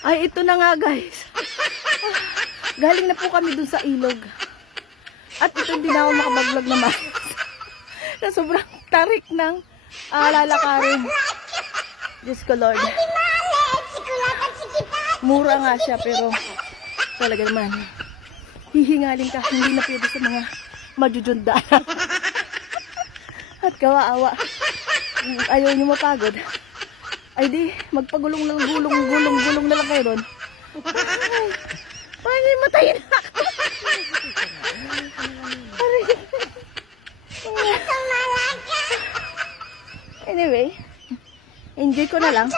Ay, ito na nga guys. Galing na po kami dun sa ilog. At ito hindi na ako makabaglag naman. Na sobrang tarik ng lalakarin. Diyos ko Lord. Mura nga siya pero talaga naman. Hihingalin ka. Hindi na pwede sa mga majujunda. At kawaawa. Ayaw nyo mapagod. Ay di, magpagulong lang, gulong na lang kayo doon. Parang yung matayin na ako. Anyway, enjoy ko na lang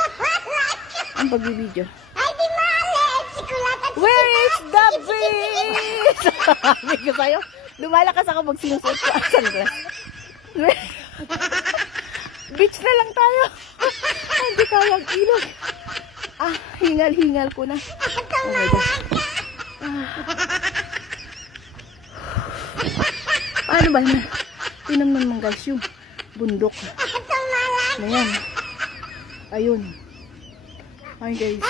ang pagbibideo. Where is the beach? Sabi ko sa'yo, lumalakas ako pag sinusuot ko ang sunglass. Beach na lang tayo. Hindi kaya ang ilog. Hingal ko na. Oh my God. Paano ba na? Tinan mo naman guys yung bundok. Ayan. Ayun. Ayun guys.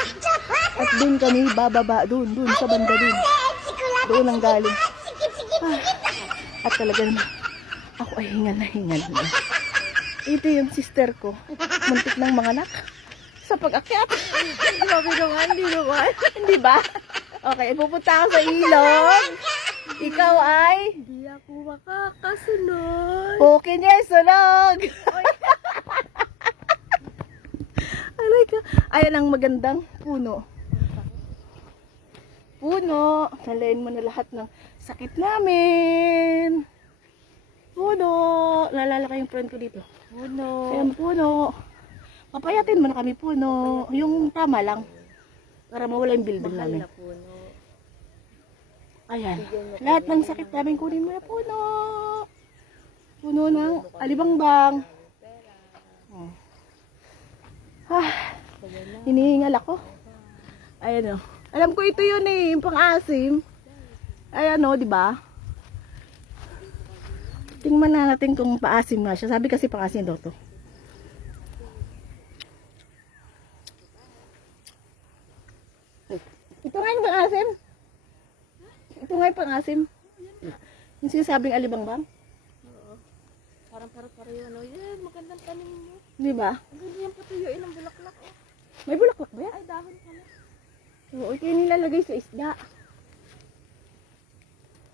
At doon kami bababa. Doon sa banda doon. Doon ang galing. At talaga naman ako ay hingal na. Ito yung sister ko. Muntik ng mga anak. Sa pag-akyat. Sabi naman, hindi ba? Okay, pupunta ako sa ilog. Ikaw ay? Hindi ako makakasunod. Okay niya, sunog. Alay ka. Ayan ang magandang puno. Salain mo na lahat ng sakit namin. Puno. Naalala ko yung friend ko dito. Ayan, puno. Papayatin mo na kami puno. Yung tama lang. Para mawala yung building namin. Ayan. Lahat ng sakit namin kunin mo na puno. Puno ng alibangbang. Hinihingal ako. Ayan o. Alam ko ito yun eh. Yung pang-asim. Ayan o, diba? Tingnan na natin kung paasim nga siya. Sabi kasi pang-asim daw to. Ito nga yung pang-asim. Ito nga yung pang-asim. Yung sinasabing alibangbang. Oo. Parang pare-pareho. Yan, magandang tanim mo. Di ba? Ang ganda yung patuyuin ng bulaklak. Oh. May bulaklak ba yan? Ay, dahon pala. Oo, ito yung nilalagay sa isda.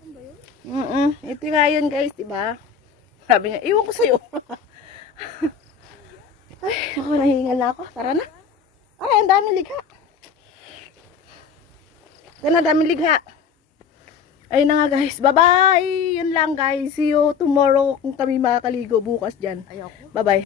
Ano ba yun? Ito nga yun guys, diba? Sabi niya, iwan ko sa'yo. Ay, ako nahingal na ako. Tara na. Ay, ang daming ligha. Ang daming ligha. Ayun na nga guys. Bye-bye. Yun lang guys. See you tomorrow kung kami makakaligo bukas dyan. Ayoko. Bye-bye.